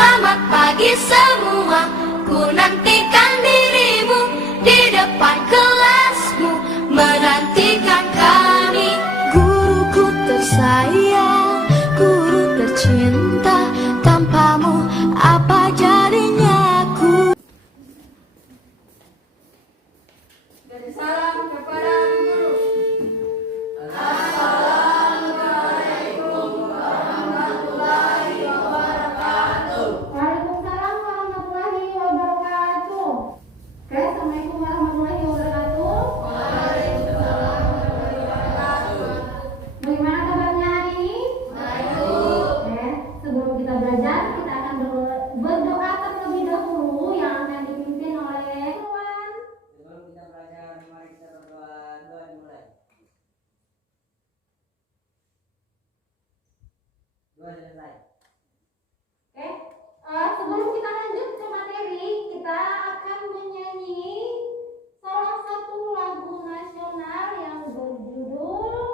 Selamat pagi semua, ku nantikan dirimu di depan kelasmu, menantikan kami. Guruku tersayang, guru tercinta, tanpamu apa jadinya aku. Dan salam kepada guru. Waalaikumsalam warahmatullahi wabarakatuh. Oke, assalamualaikum warahmatullahi wabarakatuh. Bagaimana kabarnya hari ini? Oke, sebelum kita belajar, kita akan berdoa terlebih dahulu yang akan dipimpin oleh Tuhan. Sebelum kita belajar, mari kita berdoa. Doa dimulai. Doa selesai. Oke, sebelum kita lanjut ke materi, kita akan menyanyi salah satu lagu nasional yang berjudul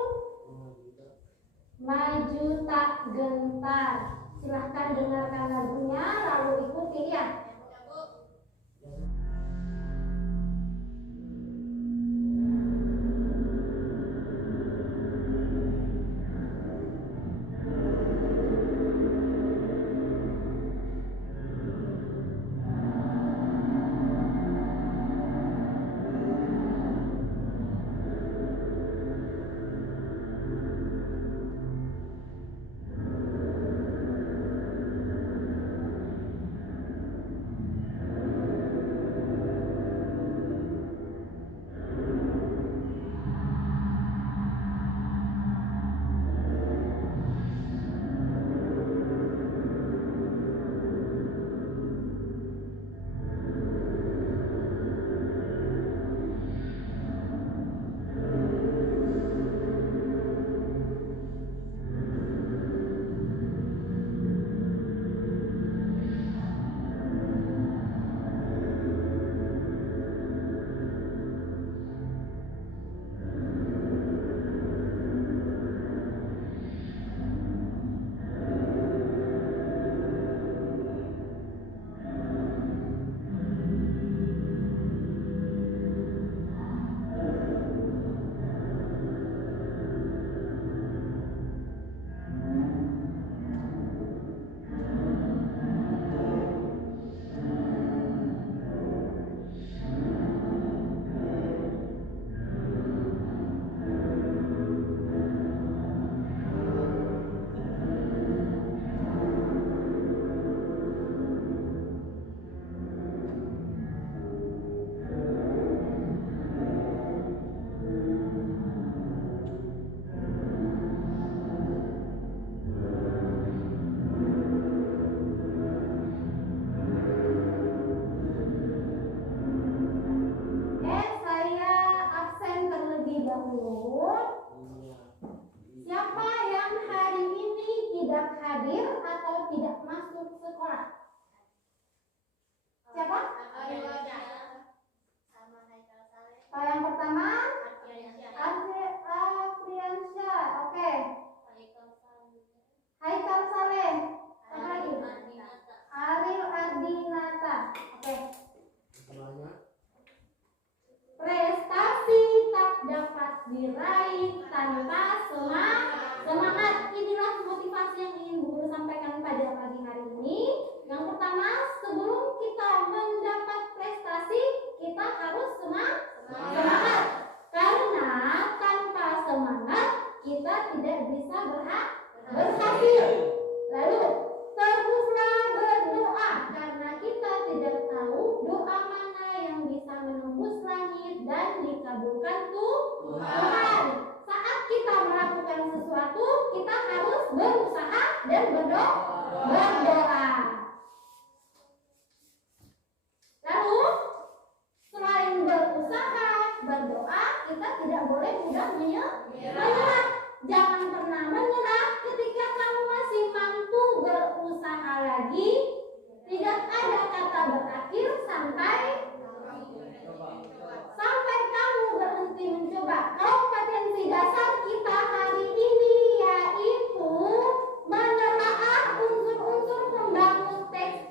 Maju Tak Gentar. Silahkan dengarkan lagunya, lalu ikuti ya. Oke, saya absen terlebih dahulu. Siapa yang hari ini tidak hadir atau tidak masuk sekolah? Siapa? Yang pertama, Afriansyah. Oke. Haikal Saleh. Apa lagi? Ariel Ardinata. Oke. Prestasi tak dapat diraih tanpa semangat. Inilah motivasi yang ingin Bu Guru sampaikan pada pagi hari ini. Yang pertama, sebelum kita mendapat prestasi, kita harus semangat. Karena tanpa semangat, kita tidak bisa berhasil. Lalu, teruslah berdoa karena kita tidak tahu doa mana yang bisa menembus langit dan dikabulkan Tuhan. Saat kita melakukan sesuatu, kita harus berusaha dan berdoa. Lalu, selain berusaha, berdoa, kita tidak boleh mudah menyerah. Jangan pernah menyerah ketika kamu masih mampu berusaha lagi. Tidak ada kata berakhir sampai kamu berhenti mencoba. Kompetensi dasar kita hari ini yaitu menelaah unsur-unsur pembangun teks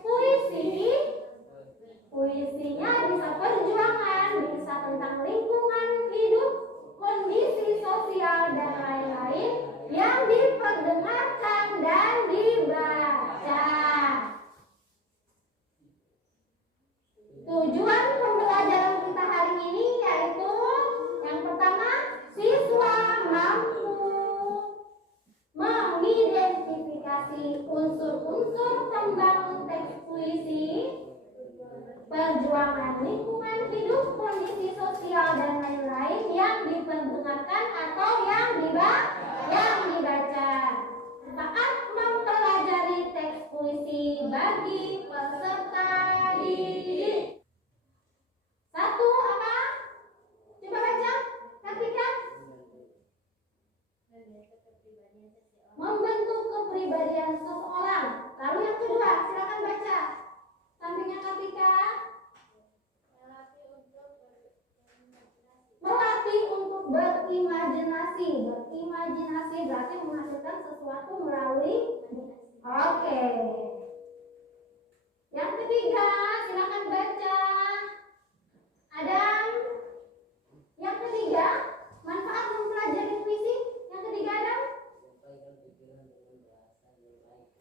lingkungan hidup, kondisi sosial dan lain-lain yang diperdengarkan atau yang dibaca. Saat mempelajari teks puisi bagi peserta didik. Satu apa? Coba baca, Kartika. Membentuk kepribadian seseorang. Lalu yang kedua, silakan baca. Sampingnya Kartika. Melatih untuk berimajinasi. Berimajinasi berarti menghasilkan sesuatu melalui. Oke. Yang ketiga, silakan baca. Adam. Yang ketiga, manfaat mempelajari puisi. Yang ketiga, Adam.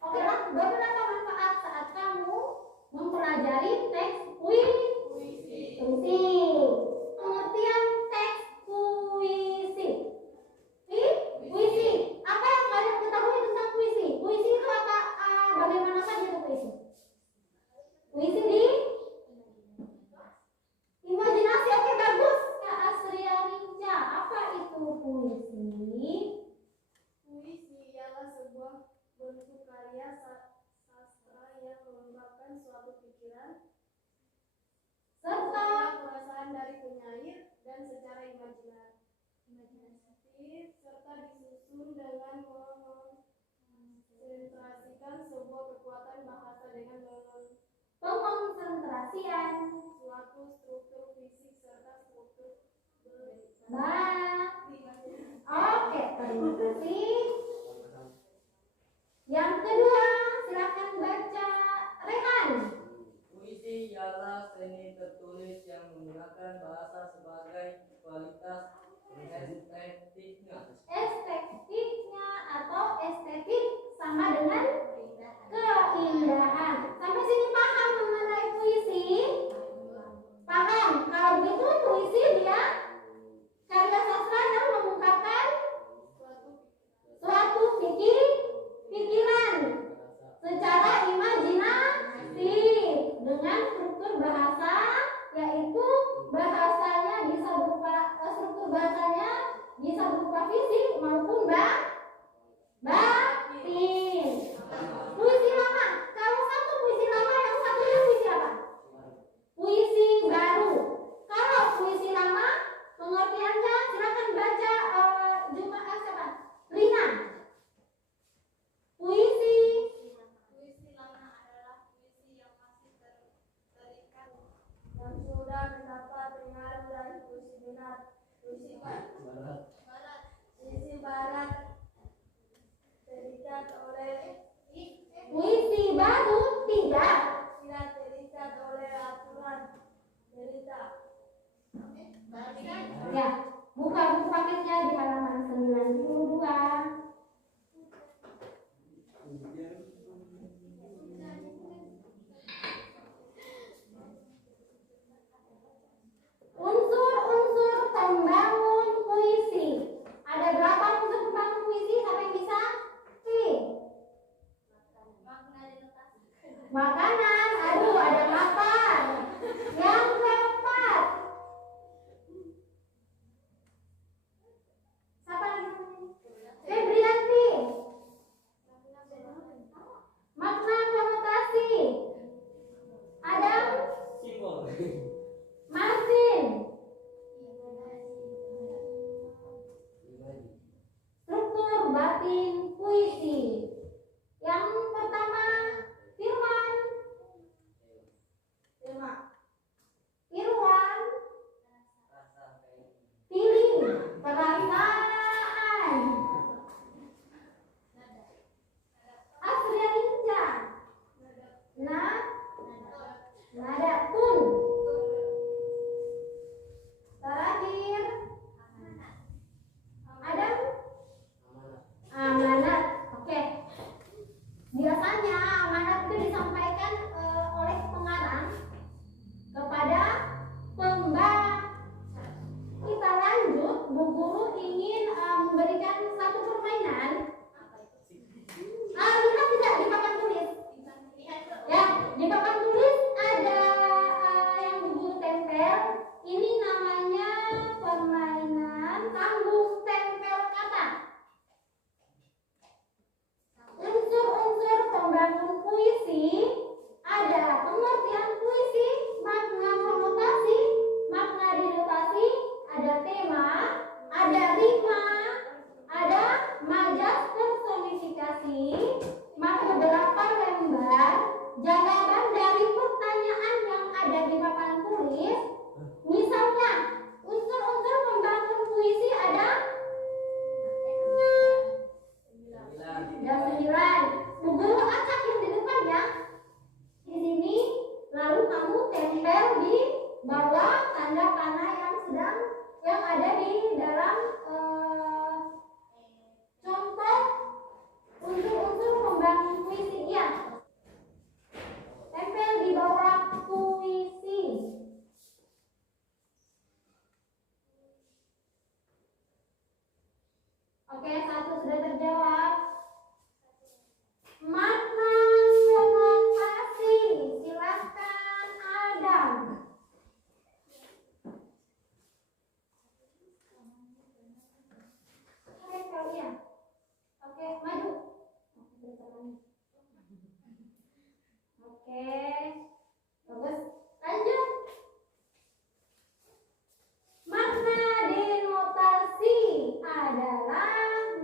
Oke, beberapa manfaat saat kamu mempelajari teks puisi. Pengertian teks puisi. Puisi. Apa yang kalian ketahui tentang puisi? Puisi itu apa? Bagaimana saja itu puisi? Puisi di imajinasi. Oke, bagus. Kak Asria Rinca. Apa itu puisi? Puisi ialah sebuah bentuk karya sastra yang mengungkapkan suatu pikiran Serta perasaan dari penyair dan secara imajinatif serta disusun dengan mengonsentrasikan sebuah kekuatan bahasa dengan pengonsentrasian. suatu struktur fisik serta struktur Oke, terima kasih. Yang kedua, silakan baca. Rehan. Puisi ialah seni tertulis yang menggunakan bahasa sebagai kualitas estetiknya. Estetiknya atau estetik sama dengan keindahan. Sampai sini paham mengenai puisi? Paham? Kalau begitu puisi dia karya sastra yang mengungkapkan suatu pikiran secara imajinasi dengan struktur bahasa, yaitu bahasanya bisa berupa struktur bahasanya bisa berupa fisik maupun batin. Puisi lama. Kalau satu puisi lama, yang satunya puisi apa? Puisi baru. Kalau puisi lama, pengertiannya silakan baca siapa? Rina. Puisi lama adalah puisi yang masih terikat yang sudah mendapat pengaruh dari puisi benar. Puisi barat terikat oleh puisi baru tidak. tidak terikat oleh aturan cerita. Ya, buka buku paketnya di halaman 92. Unsur-unsur pembangun puisi. Ada berapa unsur pembangun puisi? Siapa yang bisa? Pilih. Makanan. Aduh, ada makan. Yang keempat. Siapa lagi namanya? Febrianti. Makna konotasi. Adam. Simbol. Martin. Struktur batin puisi. Yang pertama, Firman. Irwan. Feeling. Perasaan. Asria Rinca. Nada tun. Terakhir Adam. Amanat. Oke. Biasanya amanat itu disampaikan oleh pengarang kepada pembaca. Kita lanjut, Bu Guru ada di dalam contoh unsur-unsur pembangun puisi. Ya, tempel di bawah puisi. Oke, satu sudah terjawab. Makna konotasi, silakan Adam. Oke, kalian. Oke, maju. Oke, bagus. Lanjut. Makna denotasi adalah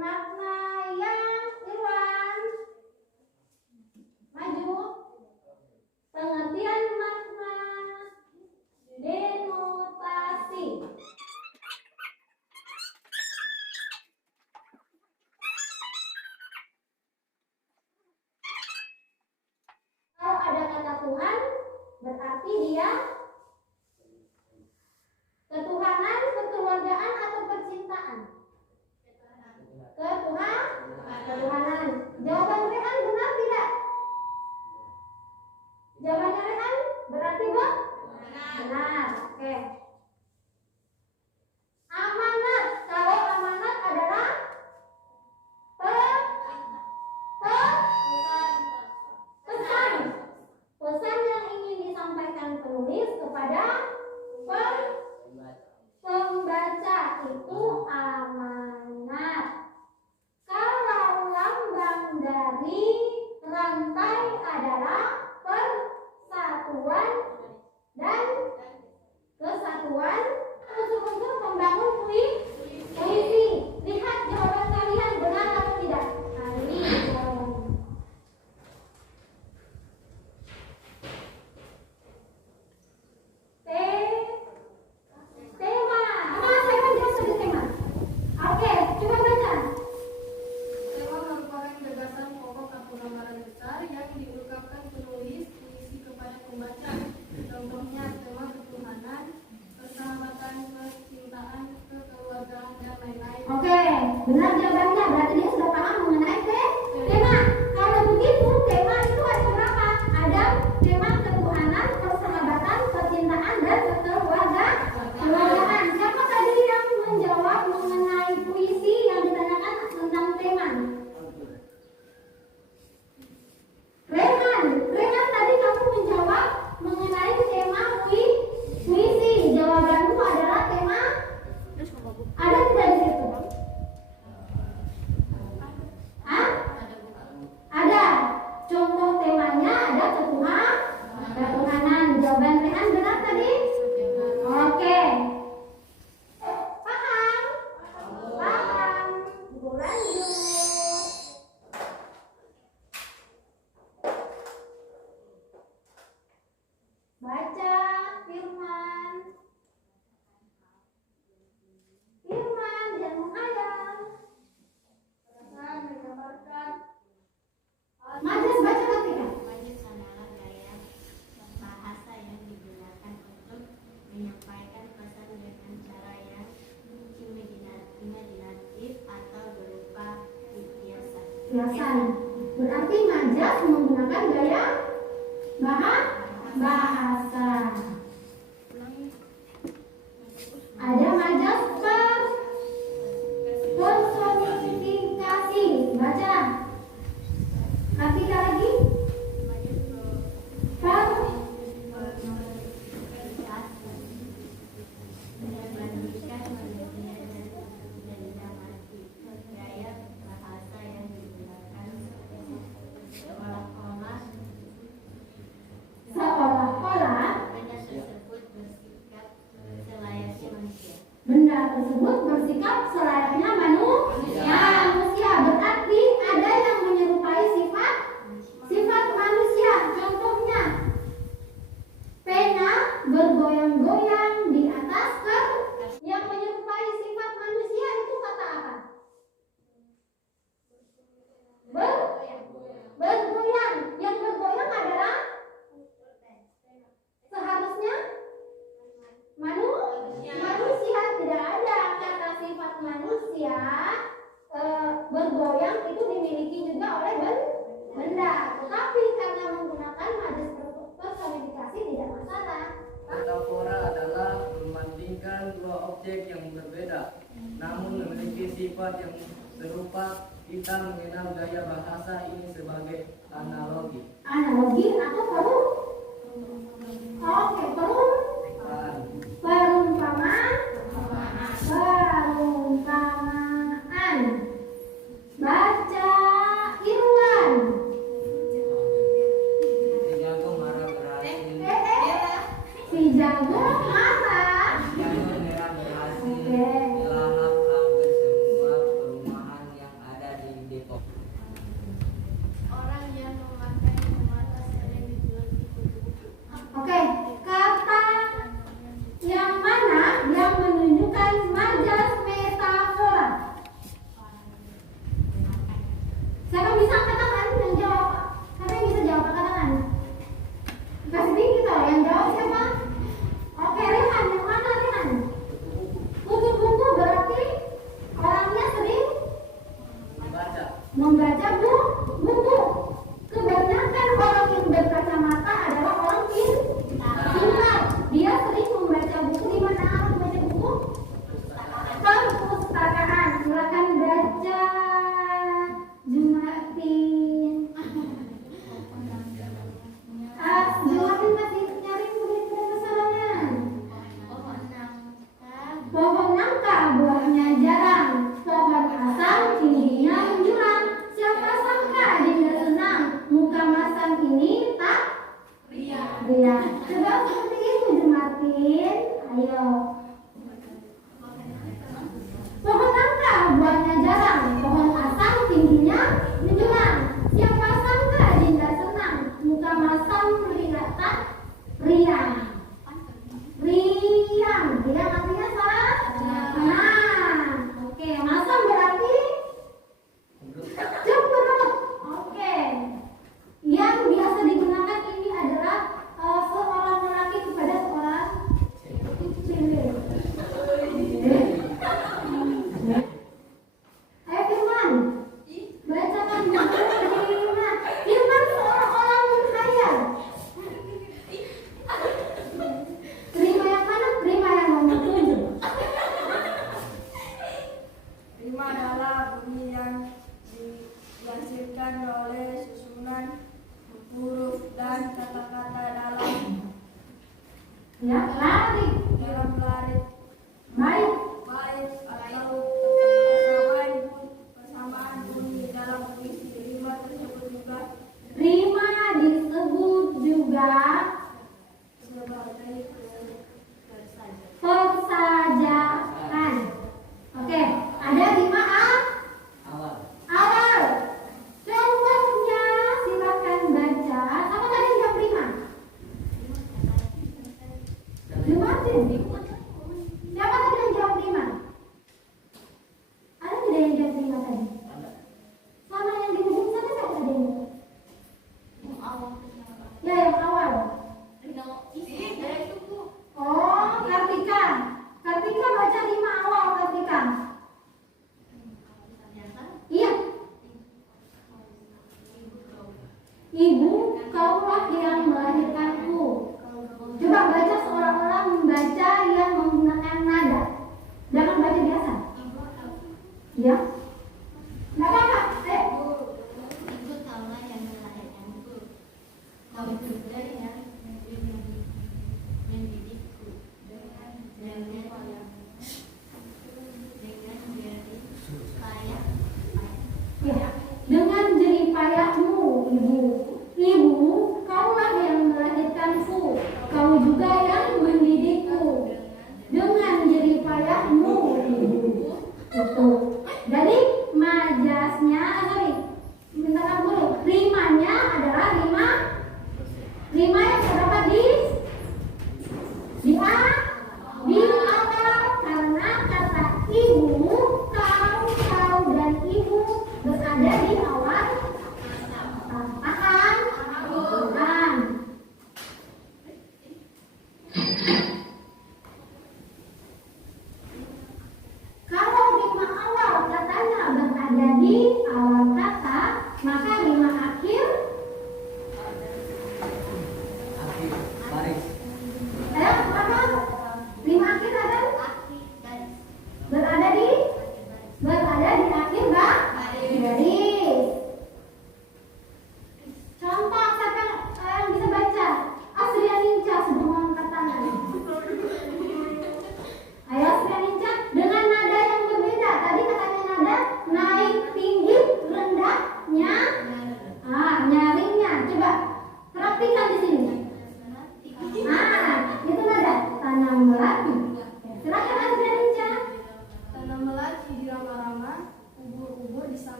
makna yang Irwan. Maju. Pengertian makna denotasi. Kalau ada kata Tuhan, berarti dia ketuhanan, kekeluargaan, atau percintaan? Ketuhanan. Jawaban Rehan benar tidak? Jawabannya Rehan berarti benar. Oke. Amanat. Kalau amanat adalah pesan. Pesan yang ingin disampaikan penulis kepada pembaca itu amanat. Kalau lambang dari rantai adalah persatuan dan kesatuan, unsur-unsur pembangun puisi. Lihat jawaban kalian benar atau tidak. Nah, ini jawabannya. Tema. Saya kan jelas sudah tema. Oke, coba baca. Tema merupakan gagasan pokok atau gambaran besar yang diungkapkan penulis puisi kepada pembaca. Contohnya tema ketuhanan, persahabatan, percintaan, kekeluargaan, dan lain-lain. Oke, benar jawabannya. Berarti dia sudah paham mengenai tema. Kalau begitu, tema itu ada berapa? Ada tema ketuhanan, persahabatan, percintaan, dan kekeluargaan. Siapa tadi yang menjawab mengenai puisi yang ditanyakan tentang tema? Rehan tadi kamu menjawab mengenai tema puisi. Jawabanmu adalah tema. Ada tidak di situ? Hah? Ada. Contoh temanya ada ketuhanan. Jawaban Rehan benar tadi? Oke. Paham? Ibu lanjut. Baca firman. Jangan menghayal. Saya menggambarkan Majas baca ketika. Majas adalah gaya bahasa yang digunakan untuk menyampaikan pesan dengan cara yang imajinatif atau berupa kiasan. Berarti majas menggunakan gaya bahasa. Ada majas personifikasi. Baca. Ketika lagi. Membandingkan manusia dan benda mati. Gaya bahasa yang digunakan seolah-olah benda tersebut bersikap selayaknya manusia. Benda tersebut bersikap selayaknya manusia. Berarti ada yang menyerupai sifat manusia. Contohnya, pena bergoyang-goyang di atas kertas. Yang menyerupai sifat manusia itu kata apa? Bergoyang. Yang bergoyang adalah seharusnya manusia. Tidak ada dia bergoyang itu dimiliki juga oleh benda. Tetapi karena menggunakan majas personifikasi tidak masalah. Metafora adalah membandingkan dua objek yang berbeda, namun memiliki sifat yang serupa. Kita mengenal gaya bahasa ini sebagai analogi. Analogi atau perum? Oke, perumpamaan. Baca Irwan. Si jago marah berhasil. Si jago marah. Jago merah berhasil Oke. melahap hampir semua perumahan yang ada di Depok. Orang yang memakai kacamata sering dibilang kupu-kupu. Oke, kata yang mana yang menunjukkan majas metafora? Siapa bisa angkat tangan yang jawab? Siapa yang bisa jawab angkat tangan? Kasih tinggi toh, yang jawab siapa? Oke, Rehan, yang mana Rehan? Kupu-kupu berarti orangnya sering Baca. membaca buku. Kebanyakan orang yang berkacamata adalah orang pintar. Dia sering membaca buku. Di mana harus membaca buku? Perpustakaan. Silakan baca, Jumatin. Jumatin masih nyari murid kebesarannya. Pohon nangka buahnya jarang, pohon asam tingginya menjulang. Siapa sangka dia senang, muka masam ini tak riang. Coba seperti itu Jumatin. Ayo. Pohon nangka buahnya jarang, pohon asam tingginya menjulang. Siapa sangka Dinda senang, muka masam tak riang. Riang artinya salah? Nah, oke, masam berarti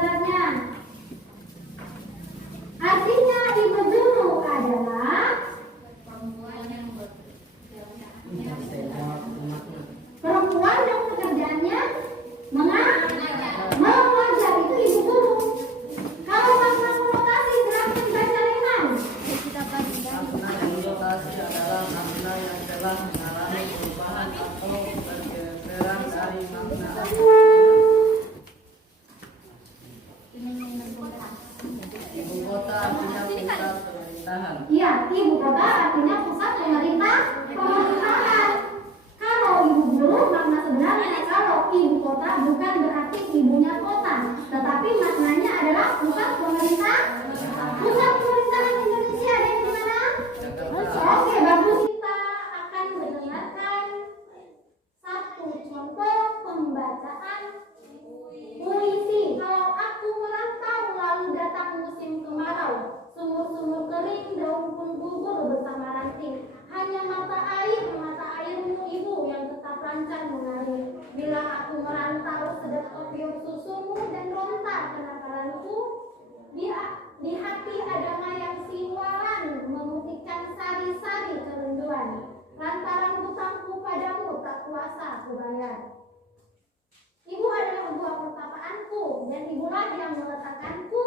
sebenarnya. Artinya ibu guru adalah perempuan yang pekerjaannya mengajar, itu ibu guru. Kalau makna konotasi silahkan baca dengan Makna konotasi adalah makna yang telah mengalami perubahan atau pergeseran dari makna asal. Ibu kota artinya pusat pemerintahan. Iya, ibu kota artinya pusat pemerintahan. Kalau ibu guru makna sebenarnya, kalau ibu kota bukan berarti ibunya kota, tetapi maknanya adalah pusat pemerintahan. Pusat pemerintahan Indonesia ada di mana? Oke, bagus. Kita akan mendengarkan satu contoh pembacaan puisi. Kalau aku merantau lalu datang musim kemarau, sumur-sumur kering, daun pun gugur bersama ranting. Hanya mata airmu ibu yang tetap lancar mengalir. Bila aku merantau sedap kopior susumu dan ronta kenakalanku, di hati ada mayang siwalan memutihkan sari-sari kerinduan. Lantaran hutangku padamu tak kuasa kubayar. Ibu adalah buah pertapaanku dan ibulah yang meletakkanku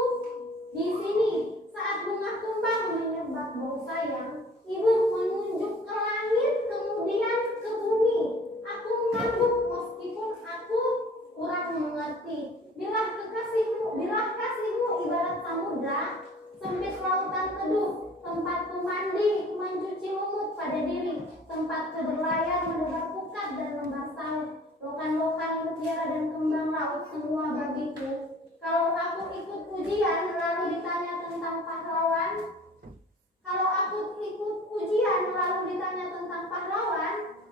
di sini. Saat bunga tumbang menyebab bau sayang, ibu menunjuk ke langit kemudian ke bumi. Aku mengangguk meskipun aku kurang mengerti. Bila kasihmu ibarat samudra, sempit lautan teduh, tempatku mandi mencuci lumut pada diri, tempatku berlayar menebar pukat dan lembar sawit. Lokan-lokan, mutiara dan kembang laut semua bagiku. Kalau aku ikut ujian lalu ditanya tentang pahlawan,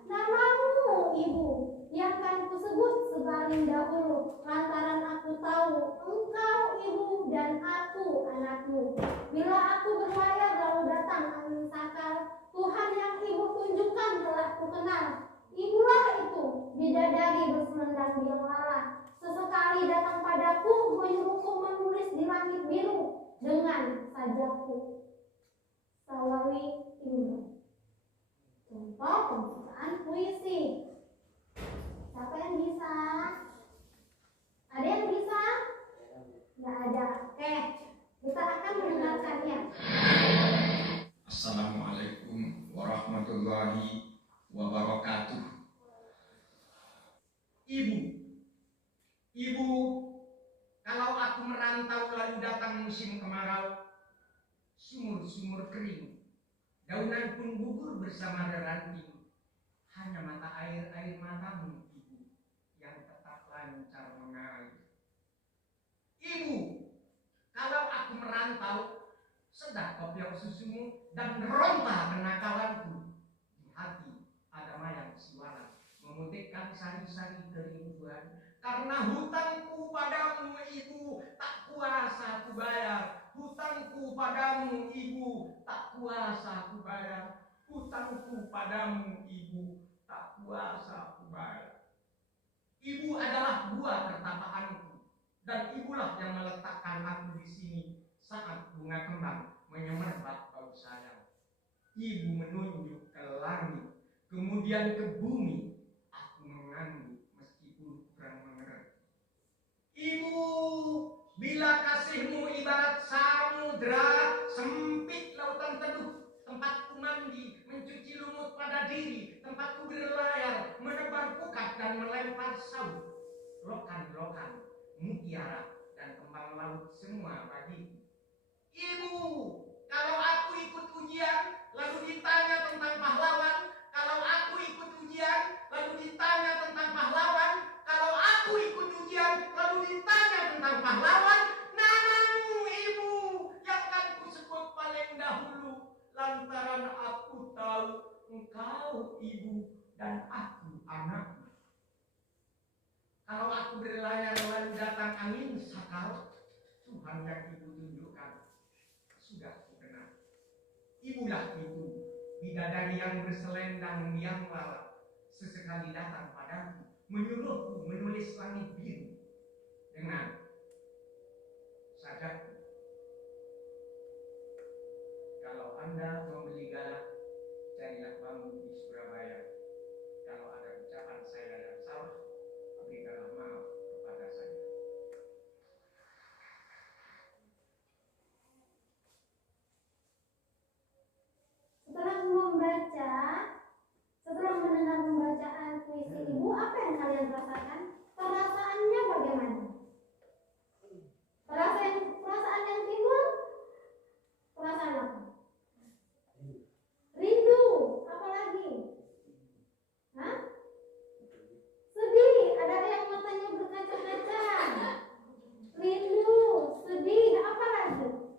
namamu ibu yang kan kusebut sebaling dahulu, lantaran aku tahu engkau ibu dan aku anakmu. Bila aku berlayar lalu datang angin sakal, Tuhan yang ibu tunjukkan telah kukenal. Ibulah itu, bidadari berselendang biang lala. Sesekali datang padaku, menyuruhku menulis di langit biru dengan sajaku. Sawawi Indra. Contoh pembacaan puisi. Siapa yang bisa? Ada yang bisa? Nggak ada. Oke, kita akan mendengarkannya. Assalamualaikum warahmatullahi wabarakatuh. Ibu, kalau aku merantau lalu datang musim kemarau, sumur-sumur kering, daunan pun gugur bersama ranting. Hanya mata air matamu, ibu, yang tetap lancar mengalir. Ibu, kalau aku merantau, sedap kopiok susumu dan ronta kenakalanku. Di hati ada mayang siwalan memutihkan sari-sari kerinduan. Karena hutangku padamu ibu tak kuasa ku bayar. Hutangku padamu ibu tak kuasa ku bayar. Hutangku padamu ibu tak kuasa ku bayar. Ibu adalah buah pertapaanku dan ibulah yang meletakkan aku di sini saat bunga kembang menyemerbak bau sayang. Ibu menunjuk ke langit, kemudian ke bumi. Aku mengangguk meskipun kurang mengerti. Ibu, bila kasihmu ibarat samudra, sempit lautan teduh, tempatku mandi, mencuci lumut pada diri, tempatku berlayar, menebar pukat dan melempar saut. Lokan-lokan, mutiara dan kembang laut semua bagiku. Ibu, kalau aku ikut ujian lalu ditanya tentang pahlawan, kalau aku ikut ujian lalu ditanya tentang pahlawan, kalau aku ikut ujian lalu ditanya tentang pahlawan, namamu ibu yang kan kusebut paling dahulu, lantaran aku tahu engkau ibu dan aku anakmu. Kalau aku berlayar lalu datang angin sakal, Tuhan yang ibu tunjukkan sudah kukenal. Ibulah itu, bidadari yang berselendang yang lala, sesekali datang padaku, menyuruhku menulis langit biru dengan membacakan. Kalau Anda membeli galak, carilah bambu di Surabaya. Kalau ada ucapan saya yang salah, berikanlah maaf kepada saya. Setelah mendengar pembacaan puisi Ibu, apa yang kalian rasakan? Perasaannya bagaimana? Perasaan yang timbul? Perasaan apa? Rindu, apa lagi? Hah? Sedih, ada yang matanya berkaca-kaca. Rindu, sedih, apa lagi?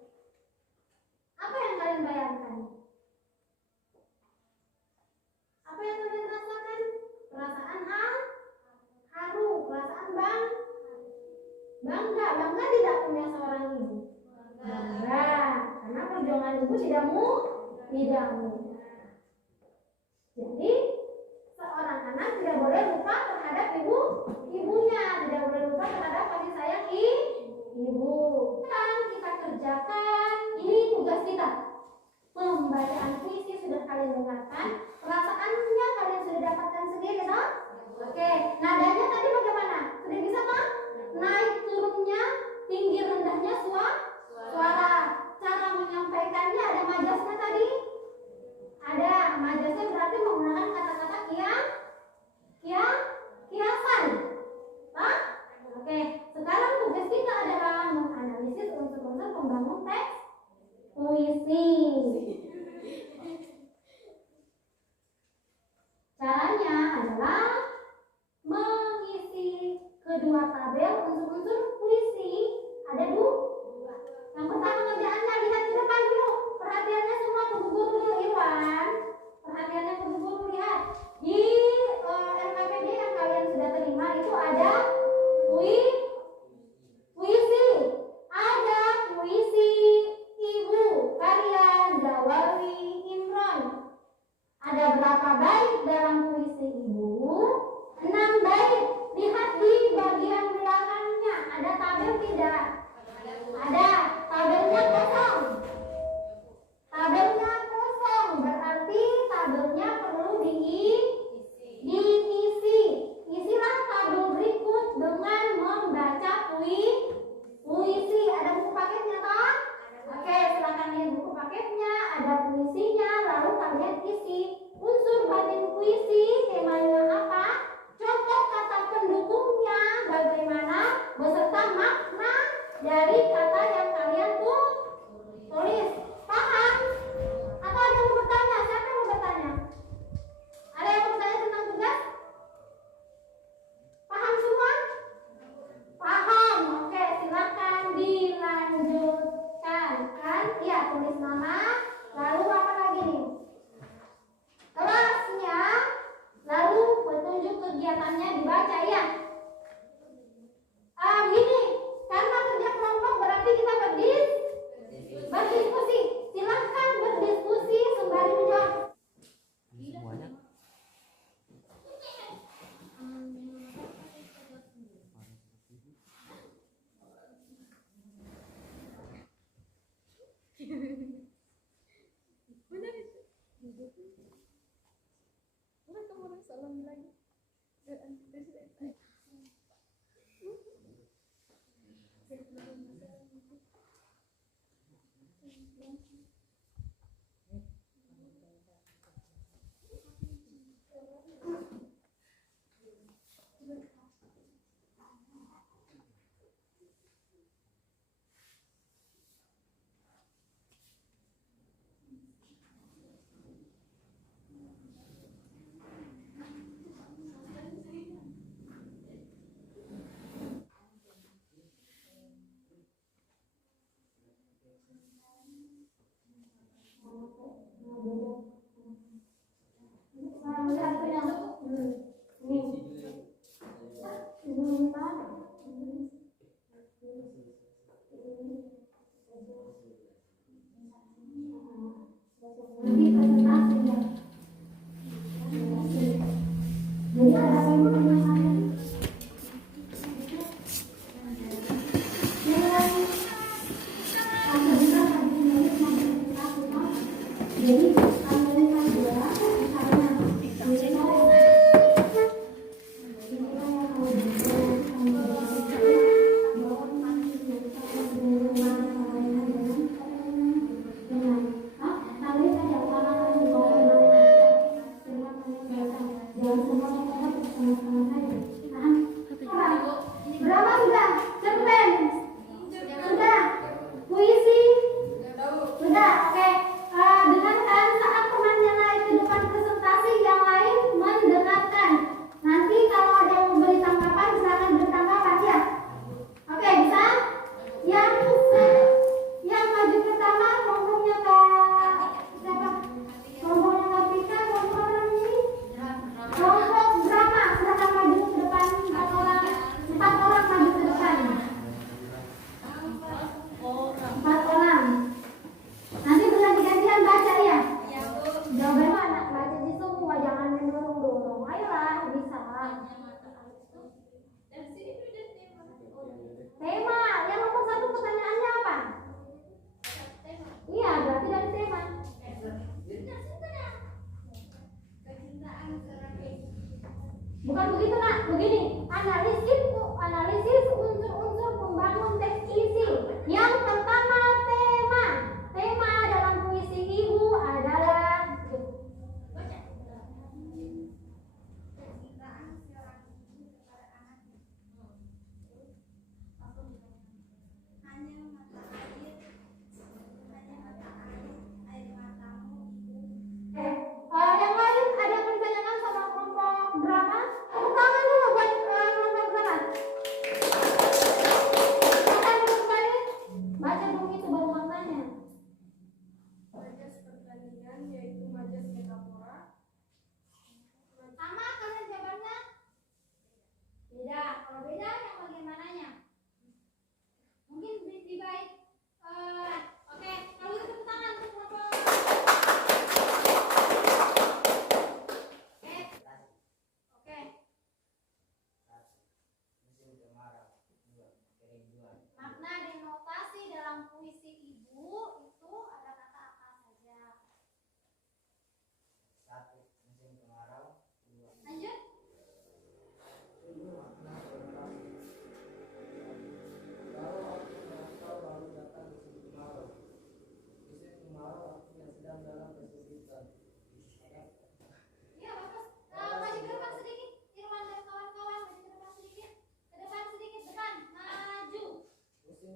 Apa yang kalian bayangkan? Apa yang kalian rasakan? Perasaan haru, perasaan bangga tidak punya seorang ibu. Bangga, karena perjuangan ibu tidak mudah. Jadi seorang anak tidak boleh lupa terhadap ibunya, tidak boleh lupa terhadap kasih sayang ibu. Kan kita kerjakan, ini tugas kita. Pembacaan puisi sudah kalian dengarkan, perasaannya kalian sudah dapatkan sendiri, toh? Oke, nadanya tadi bagaimana? Sudah bisa toh? Naik turunnya, tinggi rendahnya suara. Cara menyampaikannya ada majasnya tadi? Ada, majasnya berarti menggunakan kata-kata kiasan. Hah? Oke, sekarang tugas kita adalah menganalisis unsur-unsur pembangun teks puisi. Caranya adalah mengisi kedua tabel unsur-unsur puisi. Ada dua. Yang pertama kerjaannya, lihat ke depan dulu. Perhatiannya semua ke guru dulu, Irwan. Perhatiannya ke guru, lihat. Di RKPD yang kalian sudah terima itu ada puisi. Ada puisi Ibu karya Zawawi Imron. Ada berapa bait dalam puisi Ibu? 6 bait. Lihat di bagian belakangnya, ada tabel tidak? Ada. Tabelnya kosong. Tabelnya kosong, berarti tabelnya perlu diisi. Isilah tabel berikut dengan membaca puisi. Ada buku paketnya toh? Oke, silakan lihat buku paketnya, ada puisinya, lalu kalian isi unsur batin puisi, temanya apa, contoh kata pendukungnya bagaimana, beserta makna dari kata yang kalian tulis. Paham? Atau ada yang mau bertanya? Siapa yang mau bertanya? Ada yang mau bertanya tentang tugas? Paham semua? Paham. Oke, silakan dilanjutkan. Kan? Iya, tulis nama. Lalu apa lagi nih? Kelasnya. Lalu petunjuk kegiatannya dibaca ya. Gini, karena kerja kelompok berarti kita berdiskusi. Silahkan berdiskusi sembari menjawab. Semuanya.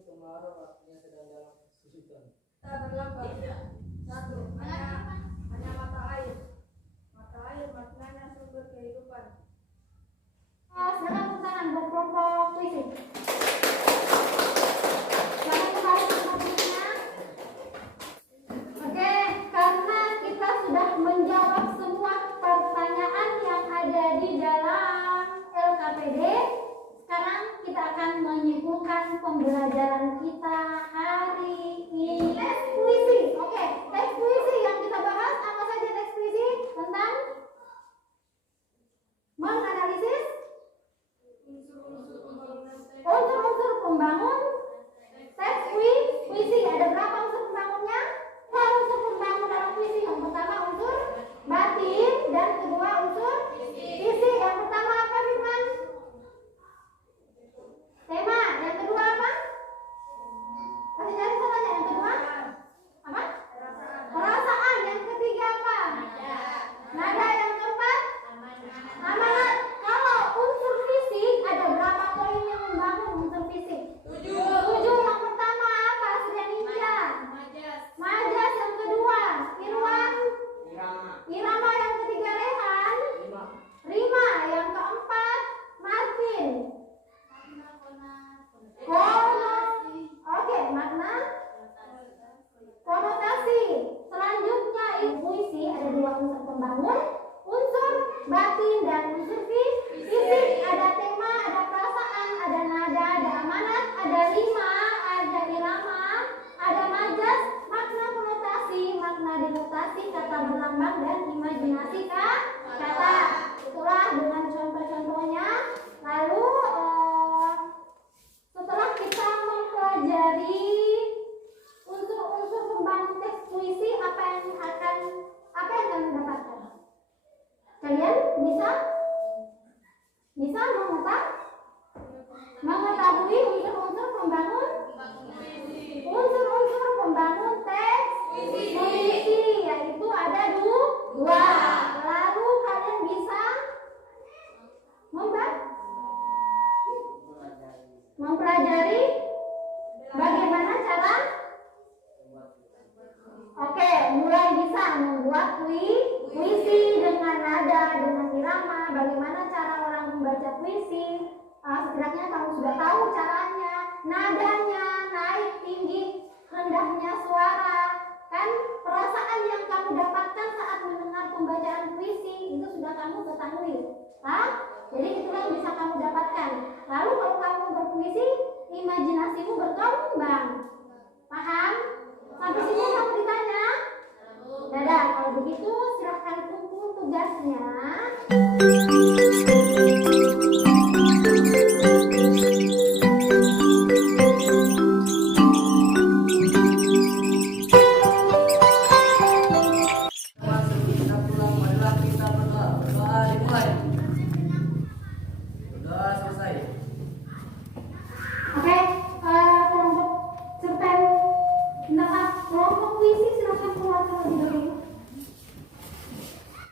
kemarau artinya sedang dalam kesulitan. Tak berlambat. Satu, hanya mata air. Mata air maknanya sumber kehidupan. Silakan tangan buat kelompok puisi. Silakan kembali ke topiknya. Oke, karena kita sudah menjawab semua pertanyaan yang ada di dalam LKPD, sekarang kita akan menyimpulkan pembelajaran kita hari ini. Tes puisi. Oke, tes puisi yang kita bahas apa saja tes puisi? Tentang menganalisis unsur-unsur pembangun teks puisi. Ada berapa unsur pembangunnya? Unsur pembangun dalam puisi. Yang pertama unsur batin dan kedua unsur isi. Yang pertama apa Firman? Tema. Yang kedua apa? Masih cari soalnya. Yang kedua apa? Perasaan. Yang ketiga apa? Nada. Yang keempat amanat. Kalau unsur fisik ada berapa poin yang membangun unsur fisik? 7. Yang pertama apa? Sudah ninja. Majas. Yang kedua Irwan. Irama. Yang ketiga Rehan. Rima. Yang keempat Marvin. Oke, makna konotasi. Selanjutnya puisi ada dua unsur pembangun, unsur batin dan unsur fisik. Ada tema, ada perasaan, ada nada, ada amanat, ada rima, ada irama, ada majas, makna konotasi, makna denotasi, kata berlambang dan imajinasi kata. Itulah dengan contoh-contohnya. Lalu setelah kita mempelajari unsur-unsur pembangun teks puisi, apa yang akan didapatkan? Kalian bisa mengetahui unsur-unsur pembangun teks puisi, yaitu ada dua. Lalu kalian bisa mempelajari bagaimana cara mulai bisa membuat puisi dengan nada, dengan irama. Bagaimana cara orang membaca puisi? Setidaknya kamu sudah tahu caranya, nadanya, naik, tinggi, rendahnya suara. Kan perasaan yang kamu dapatkan saat mendengar pembacaan puisi itu sudah kamu ketahui. Jadi itulah yang bisa kamu dapatkan. Lalu kalau kamu berpuisi, imajinasimu berkembang.